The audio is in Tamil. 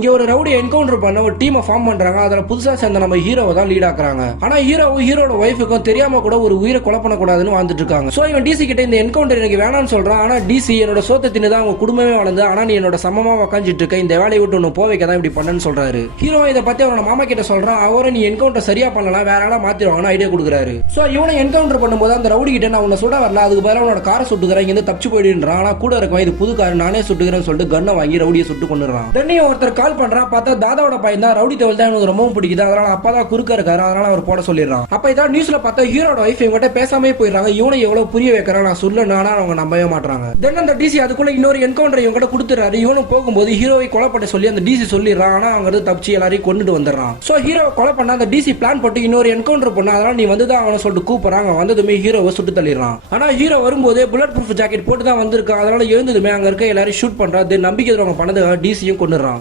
இங்க ஒரு ரவுடி என்கவுண்டர் பண்ண ஒரு டீமை ஃபார்ம் பண்றாங்க. அதுல புதுசா சேர்ந்த நம்ம ஹீரோவை தான் லீட் ஆக்குறாங்க. ஆனா ஹீரோவும் ஹீரோட ஒய்ஃபுக்கும் தெரியாம கூட ஒரு உயிரை கொலை பண்ணக்கூடாதுன்னு வாழ்ந்துட்டு இருக்காங்க. சோ இவன் டிசி கிட்ட இந்த என்கவுண்டர் எனக்கு வேணாம்னு சொல்றான். ஆனா டிசி என்னோட சோத்தை தின்னுதான் அவங்க குடும்பமே வளர்ந்து, ஆனா நீ என்னோட சமமா உட்காந்துட்டு இருக்க, இந்த வேலையை விட்டு ஒன்னு போவைக்க தான் இப்படி பண்ணன்னு சொல்றாரு. ஹீரோ இதை பத்தி அவனோட மாமா கிட்ட சொல்றான். அவரை நீ என்கவுண்டர் சரியா பண்ணலாம், வேற ஆளா மாத்திடுவாங்கன்னு ஐடியா கொடுக்குறாரு. சோ இவனை என்கவுண்டர் பண்ணும்போது அந்த ரவுடி கிட்ட நான் உன்னை சுட வரல, அதுக்கு பதிலாக உன்னோட காரை சுட்டுக்கிறேன், இங்க தப்பிச்சு போயிடுறான். ஆனா கூட இருக்கவன் இது புது கார், நானே சுட்டுக்கிறேன்னு சொல்லிட்டு கண்ணை வாங்கி ரவுடியை சுட்டு கொண்டுறான். தண்ணியை ஒருத்தர் கால் பண்றான். பார்த்தா தாதாவோட பையன் தான். ரவுடி தவள் தான் எனக்கு ரொம்பவும் பிடிக்குது, அதனால அப்பா தான் குறுக்க இருக்காரு, அதனால அவர் போட சொல்லிடுறான். அப்ப இதான் நியூஸ்ல பார்த்தா ஹீரோட வைஃப் இவங்கிட்ட பேசாமே போயிடுறாங்க. இவனை எவ்வளவு புரிய வைக்கிறான் நான் சொல்லணும், ஆனா அவங்க நம்பவே மாட்டாங்க. தென் அந்த டிசி அதுக்குள்ள இன்னொரு என்கவுண்டர் இவங்கிட்ட கொடுத்துறாரு. இவனும் போகும்போது ஹீரோவை கொலை பண்ண சொல்லி அந்த டிசி சொல்லிடுறான். ஆனா அவங்க தப்பிச்சு எல்லாரையும் கொண்டுட்டு வந்துடுறான். சோ ஹீரோவை கொலை பண்ண அந்த டிசி பிளான் போட்டு இன்னொரு என்கவுண்டர் பண்ண, அதனால நீ வந்துதான் அவனை சொல்லிட்டு கூப்பிடுறாங்க. வந்ததுமே ஹீரோவை சுட்டு தள்ளிடுறான். ஆனா ஹீரோ வரும்போது புல்லட் ப்ரூஃப் ஜாக்கெட் போட்டு தான் வந்திருக்கான். அதனால எழுந்ததுமே அங்க இருக்க எல்லாரும் ஷூட் பண்றான். நம்பிக்கை அவங்க பண்ணதுக்காக டிசியும் கொண்டுறான்.